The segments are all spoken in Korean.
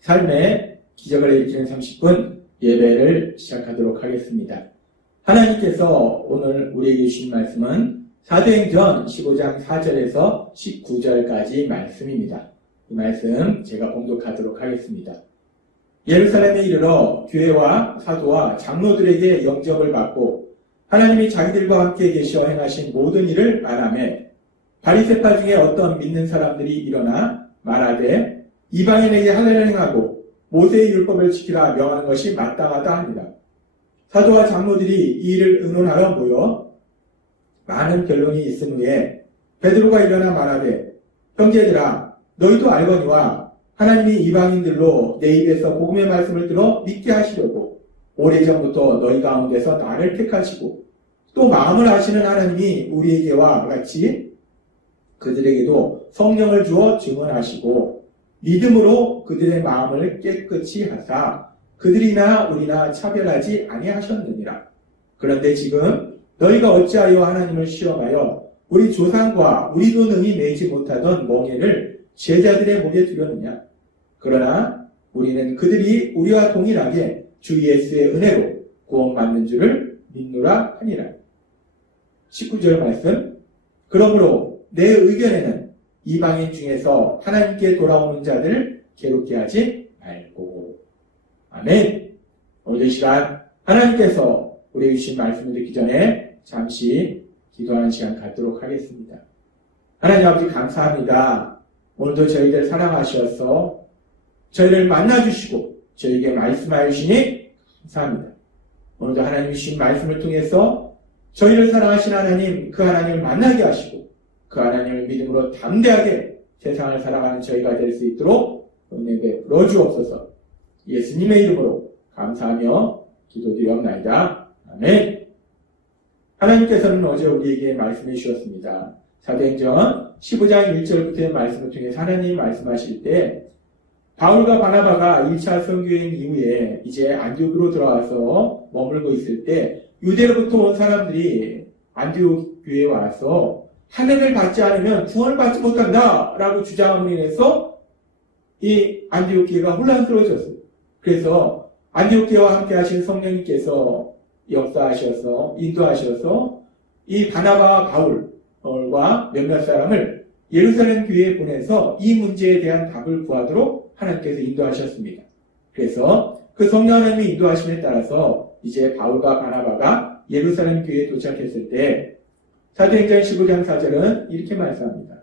삶의 기적을 일으키는 30분 예배를 시작하도록 하겠습니다. 하나님께서 오늘 우리에게 주신 말씀은 사도행전 15장 4절에서 19절까지 말씀입니다. 이 말씀 제가 봉독하도록 하겠습니다. 예루살렘에 이르러 교회와 사도와 장로들에게 영접을 받고 하나님이 자기들과 함께 계시어 행하신 모든 일을 말하며 바리새파 중에 어떤 믿는 사람들이 일어나 말하되 이방인에게 할례를 행하고 모세의 율법을 지키라 명하는 것이 마땅하다 합니다. 사도와 장로들이 이 일을 의논하러 모여 많은 변론이 있은 후에 베드로가 일어나 말하되 형제들아 너희도 알거니와 하나님이 이방인들로 내 입에서 복음의 말씀을 들어 믿게 하시려고 오래전부터 너희 가운데서 나를 택하시고 또 마음을 아시는 하나님이 우리에게와 같이 그들에게도 성령을 주어 증언하시고 믿음으로 그들의 마음을 깨끗이 하사 그들이나 우리나 차별하지 아니하셨느니라. 그런데 지금 너희가 어찌하여 하나님을 시험하여 우리 조상과 우리도 능히 매지 못하던 멍에를 제자들의 목에 두려느냐. 그러나 우리는 그들이 우리와 동일하게 주 예수의 은혜로 구원받는 줄을 믿노라 하니라. 19절 말씀. 그러므로 내 의견에는 이방인 중에서 하나님께 돌아오는 자들을 괴롭게 하지 말고. 아멘. 오늘 이 시간 하나님께서 우리에게 주신 말씀을 듣기 전에 잠시 기도하는 시간 갖도록 하겠습니다. 하나님 아버지 감사합니다. 오늘도 저희들 사랑하셔서 저희를 만나주시고 저희에게 말씀하여 주시니 감사합니다. 오늘도 하나님이 주신 말씀을 통해서 저희를 사랑하신 하나님, 그 하나님을 만나게 하시고 그 하나님을 믿음으로 담대하게 세상을 살아가는 저희가 될 수 있도록 은혜 베풀어 주옵소서. 예수님의 이름으로 감사하며 기도드리옵나이다. 아멘. 하나님께서는 어제 우리에게 말씀해 주셨습니다. 사도행전 15장 1절부터의 말씀을 통해서 하나님이 말씀하실 때 바울과 바나바가 1차 선교행 이후에 이제 안디옥으로 들어와서 머물고 있을 때 유대로부터 온 사람들이 안디옥 교회에 와서 할례를 받지 않으면 구원을 받지 못한다 라고 주장함으로 인해서 이 안디옥 교회가 혼란스러워졌어요. 그래서 안디옥 교회와 함께 하신 성령님께서 역사하셔서 인도하셔서 이 바나바와 바울과 몇몇 사람을 예루살렘 교회에 보내서 이 문제에 대한 답을 구하도록 하나님께서 인도하셨습니다. 그래서 그 성령 하나님의 인도하심에 따라서 이제 바울과 바나바가 예루살렘 교회에 도착했을 때 사도행전 15장 4절은 이렇게 말씀합니다.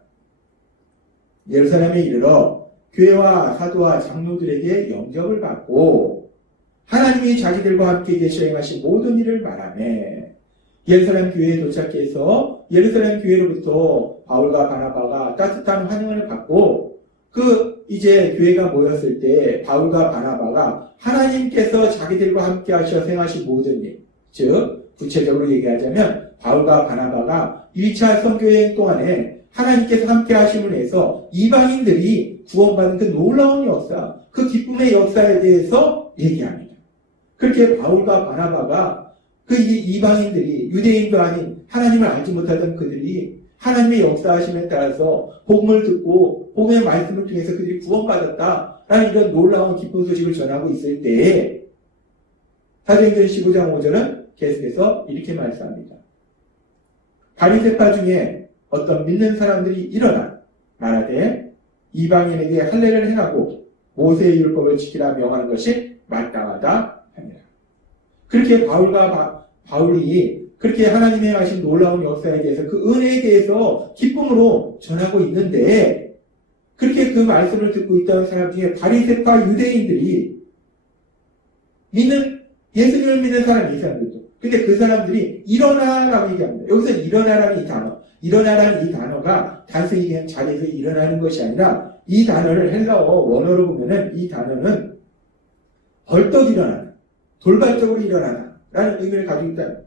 예루살렘에 이르러 교회와 사도와 장로들에게 영접을 받고 하나님이 자기들과 함께 계시어 행하신 모든 일을 말하며 예루살렘 교회에 도착해서 예루살렘 교회로부터 바울과 바나바가 따뜻한 환영을 받고 이제 교회가 모였을 때 바울과 바나바가 하나님께서 자기들과 함께 하셔서 행하신 모든 일, 즉 구체적으로 얘기하자면 바울과 바나바가 1차 선교여행 동안에 하나님께서 함께 하심을 해서 이방인들이 구원받은 그 놀라운 역사, 그 기쁨의 역사에 대해서 얘기합니다. 그렇게 바울과 바나바가 그 이방인들이 유대인도 아닌 하나님을 알지 못하던 그들이 하나님의 역사하심에 따라서 복음을 듣고 복음의 말씀을 통해서 그들이 구원받았다라는 이런 놀라운 기쁜 소식을 전하고 있을 때에 사도행전 15장 5절은 계속해서 이렇게 말씀합니다. 바리새파 중에 어떤 믿는 사람들이 일어나 말하되 이방인에게 할례를 행하고 모세의 율법을 지키라 명하는 것이 마땅하다 하니라. 그렇게 바울이 그렇게 하나님의 하신 놀라운 역사에 대해서 그 은혜에 대해서 기쁨으로 전하고 있는데 그렇게 그 말씀을 듣고 있던 사람 중에 바리새파 유대인들이 예수님을 믿는 사람이 있었는데 근데 그 사람들이 일어나라고 얘기합니다. 여기서 일어나라는 이 단어가 단순히 그냥 자리에서 일어나는 것이 아니라 이 단어를 헬라어 원어로 보면은 이 단어는 벌떡 일어나다, 돌발적으로 일어나다 라는 의미를 가지고 있다.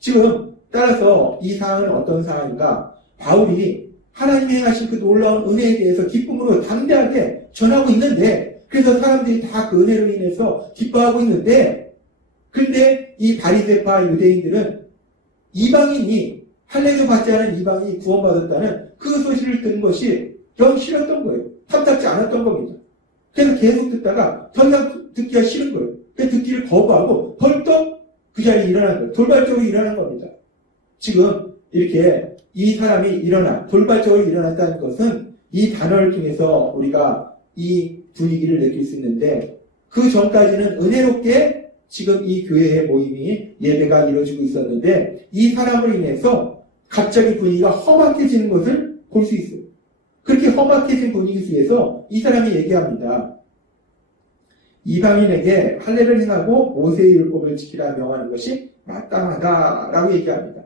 지금 따라서 이 사항은 어떤 사항인가? 바울이 하나님이 행하신 그 놀라운 은혜에 대해서 기쁨으로 담대하게 전하고 있는데, 그래서 사람들이 다 그 은혜로 인해서 기뻐하고 있는데, 근데 이 바리새파 유대인들은 이방인이, 할례도 받지 않은 이방인이 구원받았다는 그 소식을 듣는 것이 영 싫었던 거예요. 탐탁지 않았던 겁니다. 그래서 계속 듣다가 더 이상 듣기가 싫은 거예요. 그래서 듣기를 거부하고 벌떡 그 자리에 일어난 거예요. 돌발적으로 일어난 겁니다. 지금 이렇게 이 사람이 돌발적으로 일어났다는 것은 이 단어를 통해서 우리가 이 분위기를 느낄 수 있는데, 그 전까지는 은혜롭게 지금 이 교회의 모임이 예배가 이루어지고 있었는데, 이 사람으로 인해서 갑자기 분위기가 험악해지는 것을 볼 수 있어요. 그렇게 험악해진 분위기 속에서 이 사람이 얘기합니다. 이방인에게 할례를 행하고 모세의 율법을 지키라 명하는 것이 마땅하다라고 얘기합니다.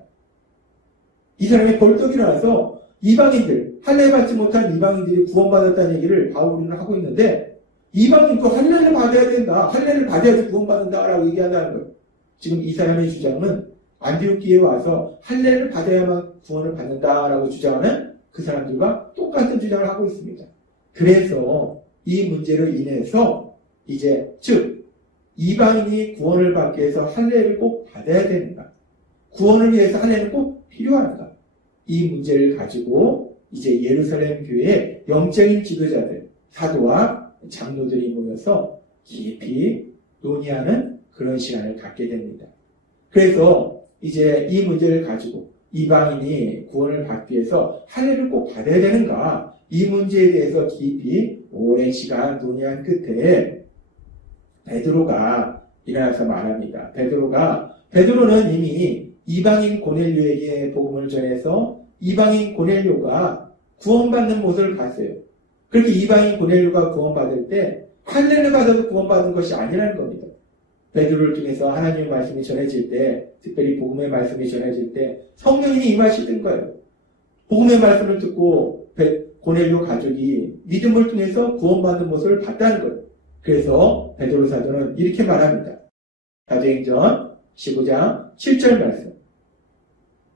이 사람이 벌떡 일어나서 이방인들, 할례 받지 못한 이방인들이 구원받았다는 얘기를 바울은 하고 있는데, 이방인도 할례를 받아야 된다, 할례를 받아야지 구원받는다라고 얘기한다는 거예요. 지금 이 사람의 주장은 안디옥기에 와서 할례를 받아야만 구원을 받는다라고 주장하는 그 사람들과 똑같은 주장을 하고 있습니다. 그래서 이 문제로 인해서 즉 이방인이 구원을 받기 위해서 할례를 꼭 받아야 되는가, 구원을 위해서 할례는 꼭 필요한가, 이 문제를 가지고 이제 예루살렘 교회의 영적인 지도자들, 사도와 장로들이 모여서 깊이 논의하는 그런 시간을 갖게 됩니다. 그래서 이제 이 문제를 가지고 이방인이 구원을 받기 위해서 할례를 꼭 받아야 되는가, 이 문제에 대해서 깊이 오랜 시간 논의한 끝에 베드로가 일어나서 말합니다. 베드로는 이미 이방인 고넬료에게 복음을 전해서 이방인 고넬료가 구원받는 모습을 봤어요. 그렇게 이방인 고넬료가 구원받을 때 할례를 받아도 구원받는 것이 아니라는 겁니다. 베드로를 통해서 하나님의 말씀이 전해질 때, 특별히 복음의 말씀이 전해질 때 성령님이 임하시던 거예요. 복음의 말씀을 듣고 고넬료 가족이 믿음을 통해서 구원받는 모습을 봤다는 거예요. 그래서 베드로 사도는 이렇게 말합니다. 사도행전 15장 7절 말씀.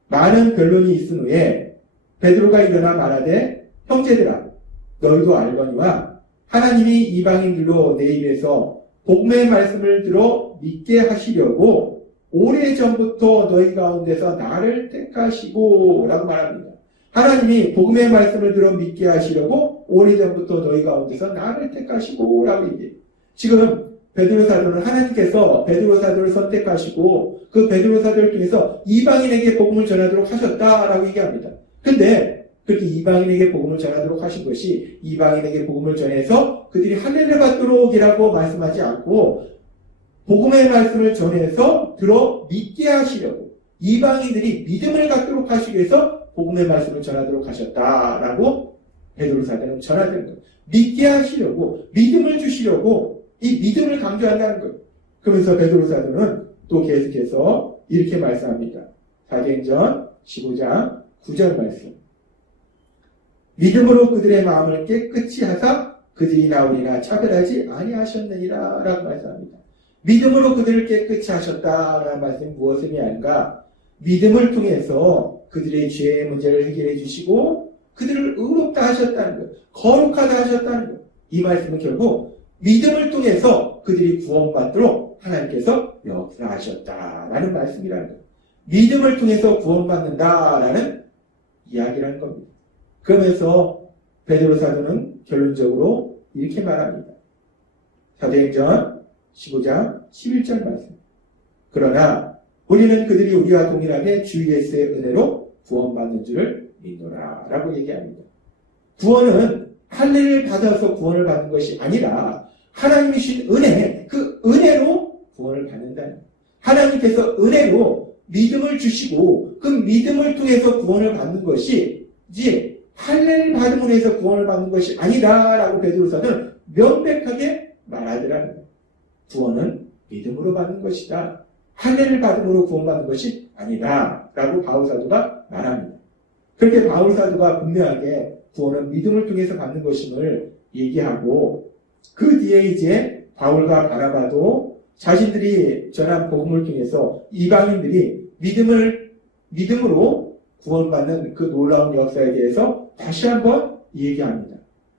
많은 변론이 있은 후에 베드로가 일어나 말하되, 형제들아, 너희도 알거니와 하나님이 이방인들로 내 입에서 복음의 말씀을 들어 믿게 하시려고 오래전부터 너희 가운데서 나를 택하시고 라고 말합니다. 하나님이 복음의 말씀을 들어 믿게 하시려고 오래전부터 너희 가운데서 나를 택하시고 라고 얘기해요. 지금 베드로 사도는 하나님께서 베드로 사도를 선택하시고 그 베드로 사도를 통해서 이방인에게 복음을 전하도록 하셨다라고 얘기합니다. 근데 그렇게 이방인에게 복음을 전하도록 하신 것이 이방인에게 복음을 전해서 그들이 할례를 받도록이라고 말씀하지 않고, 복음의 말씀을 전해서 들어 믿게 하시려고, 이방인들이 믿음을 갖도록 하시기 위해서 복음의 말씀을 전하도록 하셨다라고 베드로 사도는 전하는 거예요. 믿게 하시려고, 믿음을 주시려고 이 믿음을 강조한다는 거예요. 그러면서 베드로 사도는 또 계속해서 이렇게 말씀합니다. 사도행전 15장 9절 말씀. 믿음으로 그들의 마음을 깨끗이 하사 그들이 나오리나 차별하지 아니하셨느니라 라고 말씀합니다. 믿음으로 그들을 깨끗이 하셨다라는 말씀이 무엇을 의미하는가? 믿음을 통해서 그들의 죄의 문제를 해결해 주시고 그들을 의롭다 하셨다는 거예요. 거룩하다 하셨다는 거예요. 이 말씀은 결국 믿음을 통해서 그들이 구원받도록 하나님께서 역사하셨다라는 말씀이라는 거예요. 믿음을 통해서 구원받는다라는 이야기라는 겁니다. 그러면서 베드로 사도는 결론적으로 이렇게 말합니다. 사도행전 15장 11절 말씀. 그러나 우리는 그들이 우리와 동일하게 주 예수의 은혜로 구원받는 줄을 믿노라 라고 얘기합니다. 구원은 할례를 받아서 구원을 받는 것이 아니라 하나님이 주신 은혜, 그 은혜로 구원을 받는다는 거예요. 하나님께서 은혜로 믿음을 주시고 그 믿음을 통해서 구원을 받는 것이 이제 할례를 받음으로 해서 구원을 받는 것이 아니다라고 베드로사는 명백하게 말하더라는 거예요. 구원은 믿음으로 받는 것이다. 할례를 받음으로 구원받는 것이 아니다라고 바울사도가 말합니다. 그렇게 바울사도가 분명하게 구원은 믿음을 통해서 받는 것임을 얘기하고, 그 뒤에 이제 바울과 바나바도 자신들이 전한 복음을 통해서 이방인들이 믿음으로 구원받는 그 놀라운 역사에 대해서 다시 한번 얘기합니다.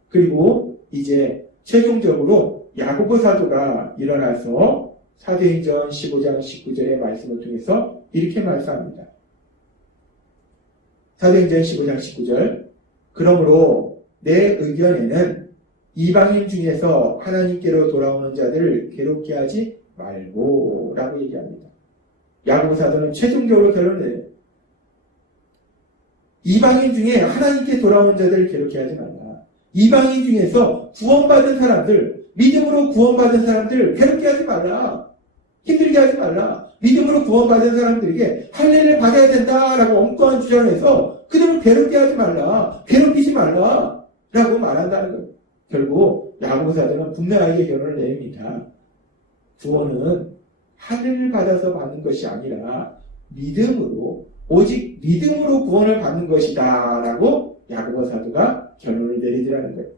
그리고 이제 최종적으로 야고보 사도가 일어나서 사도행전 15장 19절의 말씀을 통해서 이렇게 말씀합니다. 사도행전 15장 19절 그러므로 내 의견에는 이방인 중에서 하나님께로 돌아오는 자들을 괴롭게 하지 말고 라고 얘기합니다. 야고보 사도는 최종적으로 결론을 내요. 이방인 중에 하나님께 돌아오는 자들을 괴롭게 하지 말라. 이방인 중에서 구원받은 사람들, 믿음으로 구원받은 사람들 괴롭게 하지 말라. 힘들게 하지 말라. 믿음으로 구원받은 사람들에게 할례를 받아야 된다라고 엉뚱한 주장을 해서 그들을 괴롭게 하지 말라. 괴롭히지 말라. 라고 말한다는 거예요. 결국 야고보 사도는 분명하게 결론을 내립니다. 구원은 할례를 받아서 받는 것이 아니라 믿음으로 오직 믿음으로 구원을 받는 것이다 라고 야고보 사도가 결론을 내리더라는 거예요.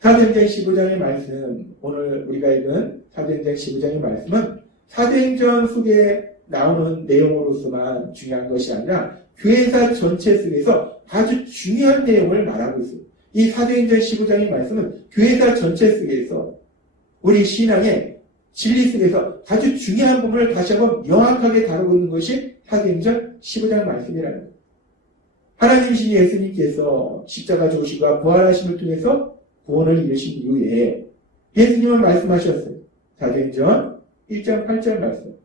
사도행전 15장의 말씀, 오늘 우리가 읽은 사도행전 15장의 말씀은 사도행전 속에 나오는 내용으로서만 중요한 것이 아니라 교회사 전체 속에서 아주 중요한 내용을 말하고 있어요. 이 사도행전 15장의 말씀은 교회사 전체 속에서 우리 신앙의 진리 속에서 아주 중요한 부분을 다시 한번 명확하게 다루고 있는 것이 사도행전 15장 말씀이라는 거예요. 하나님이신 예수님께서 십자가 죽으시고 부활하심을 통해서 구원을 이루신 이후에 예수님은 말씀하셨어요. 사도행전 1장 8절 말씀.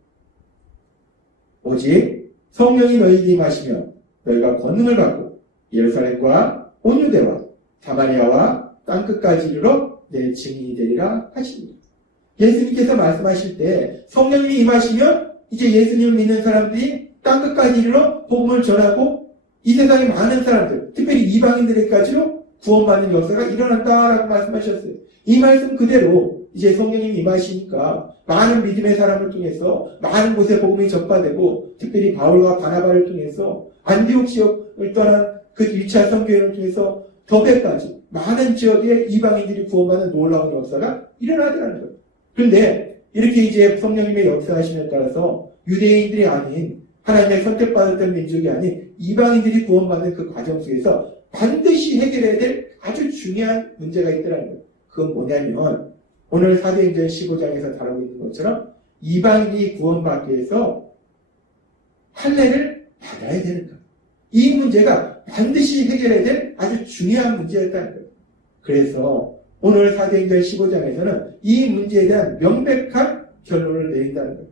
오직 성령이 너희에게 임하시며 너희가 권능을 받고 예루살렘과 온 유대와 사마리아와 땅끝까지 이르러 내 증인이 되리라 하십니다. 예수님께서 말씀하실 때 성령님이 임하시면 이제 예수님을 믿는 사람들이 땅끝까지 이르러 복음을 전하고 이 세상의 많은 사람들, 특별히 이방인들에게까지로 구원받는 역사가 일어난다라고 말씀하셨어요. 이 말씀 그대로 이제 성령님이 임하시니까 많은 믿음의 사람을 통해서 많은 곳에 복음이 전파되고 특별히 바울과 바나바를 통해서 안디옥 지역을 떠난 그 1차 선교회를 통해서 더베까지 많은 지역의 이방인들이 구원받는 놀라운 역사가 일어나더라는 거예요. 그런데 이렇게 이제 성령님의 역사하심에 따라서 유대인들이 아닌 하나님의 선택받았던 민족이 아닌 이방인들이 구원받는 그 과정 속에서 반드시 해결해야 될 아주 중요한 문제가 있더라는 거예요. 그건 뭐냐면 오늘 사도행전 15장에서 다루고 있는 것처럼 이방인이 구원받기 위해서 할례를 받아야 되는 것. 이 문제가 반드시 해결해야 될 아주 중요한 문제였다는 거예요. 그래서 오늘 사도행전 15장에서는 이 문제에 대한 명백한 결론을 내린다는 거예요.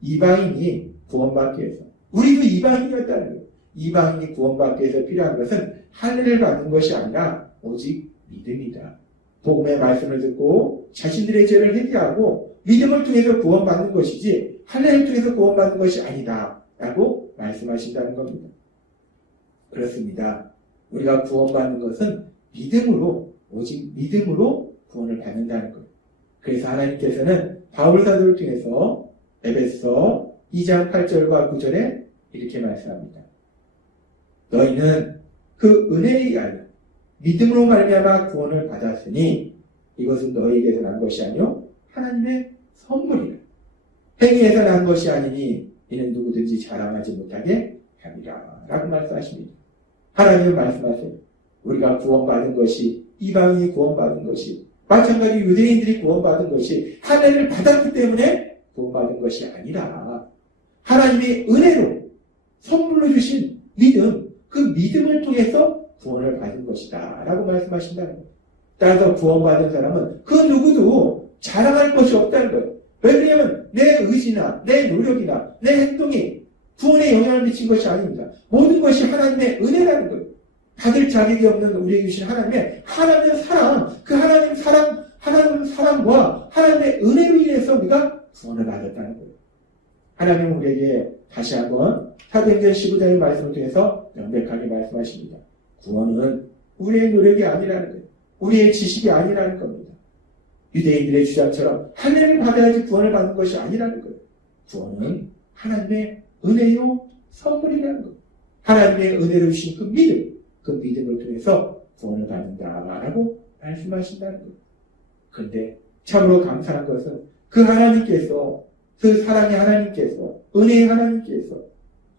이방인이 구원받기 위해서. 우리도 이방인이었다는 거예요. 이방인이 구원받기 위해서 필요한 것은 할례를 받는 것이 아니라 오직 믿음이다. 복음의 말씀을 듣고 자신들의 죄를 회개하고 믿음을 통해서 구원받는 것이지 할례를 통해서 구원받는 것이 아니다. 라고 말씀하신다는 겁니다. 그렇습니다. 우리가 구원받는 것은 믿음으로 오직 믿음으로 구원을 받는다는 거예요. 그래서 하나님께서는 바울 사도를 통해서 에베소 2장 8절과 9절에 이렇게 말씀합니다. 너희는 그 은혜에 의하여 믿음으로 말미암아 구원을 받았으니 이것은 너희에게서 난 것이 아니요 하나님의 선물이라. 행위에서 난 것이 아니니 이는 누구든지 자랑하지 못하게 함이라. 라고 말씀하십니다. 하나님은 말씀하세요. 우리가 구원받은 것이 이방인이 구원받은 것이 마찬가지 유대인들이 구원받은 것이 할례를 받았기 때문에 구원받은 것이 아니라 하나님의 은혜로 선물로 주신 믿음, 그 믿음을 통해서 구원을 받은 것이다 라고 말씀하신다는 거예요. 따라서 구원받은 사람은 그 누구도 자랑할 것이 없다는 거예요. 왜냐하면 내 의지나 내 노력이나 내 행동이 구원에 영향을 미친 것이 아닙니다. 모든 것이 하나님의 은혜라는 거예요. 받을 자격이 없는 우리에게 주신 하나님의 사랑, 그 하나님 사랑과 하나님의 은혜로 인해서 우리가 구원을 받았다는 거예요. 하나님은 우리에게 다시 한번 사도행전 15장의 말씀을 통해서 명백하게 말씀하십니다. 구원은 우리의 노력이 아니라는 거예요. 우리의 지식이 아니라는 겁니다. 유대인들의 주장처럼 할례를 받아야지 구원을 받는 것이 아니라는 거예요. 구원은 하나님의 은혜요 선물이라는 거예요. 하나님의 은혜로 주신 그 믿음을 통해서 구원을 받는다라고 말씀하신다는 거예요. 그런데 참으로 감사한 것은 그 하나님께서, 그 사랑의 하나님께서, 은혜의 하나님께서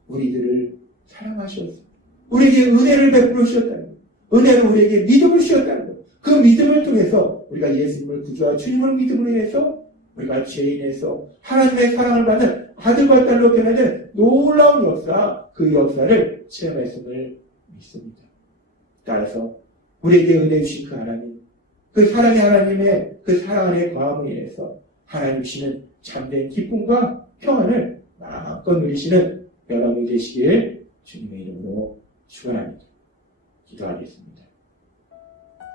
우리들을 사랑하셨어요. 우리에게 은혜를 베풀어 주셨다는 거예요. 은혜로 우리에게 믿음을 주셨다는 것. 그 믿음을 통해서 우리가 예수님을 구주와 주님을 믿음으로 인해서 우리가 죄인에서 하나님의 사랑을 받는 아들과 딸로 변화된 놀라운 역사, 그 역사를 체험했음을 믿습니다. 따라서 우리에게 은혜 주신 그 하나님, 그 사랑의 하나님의 그 사랑 안에 거함을 인해서 하나님 주시는 참된 기쁨과 평안을 마음껏 누리시는 여러분이 되시길 주님의 이름으로 축원합니다. 기도하겠습니다.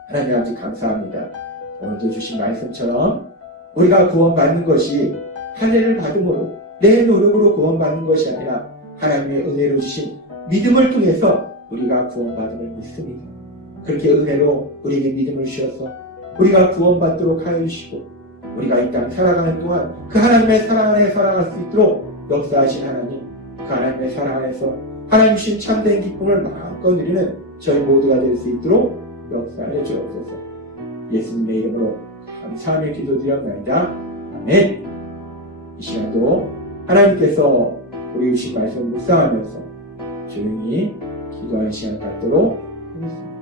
하나님 아버지 감사합니다. 오늘도 주신 말씀처럼 우리가 구원받는 것이 할례를 받음으로 내 노력으로 구원받는 것이 아니라 하나님의 은혜로 주신 믿음을 통해서 우리가 구원받음을 믿습니다. 그렇게 은혜로 우리에게 믿음을 주셔서 우리가 구원받도록 하여 주시고 우리가 이 땅 살아가는 동안 그 하나님의 사랑 안에 살아갈 수 있도록 역사하신 하나님, 그 하나님의 사랑 안에서 하나님 주신 참된 기쁨을 마음껏 누리는 저희 모두가 될 수 있도록 역사해 주옵소서. 예수님의 이름으로 감사하며 기도드렸나이다. 아멘. 이 시간도 하나님께서 우리 주신 말씀을 묵상하면서 조용히 기도하는 시간 갖도록 하겠습니다.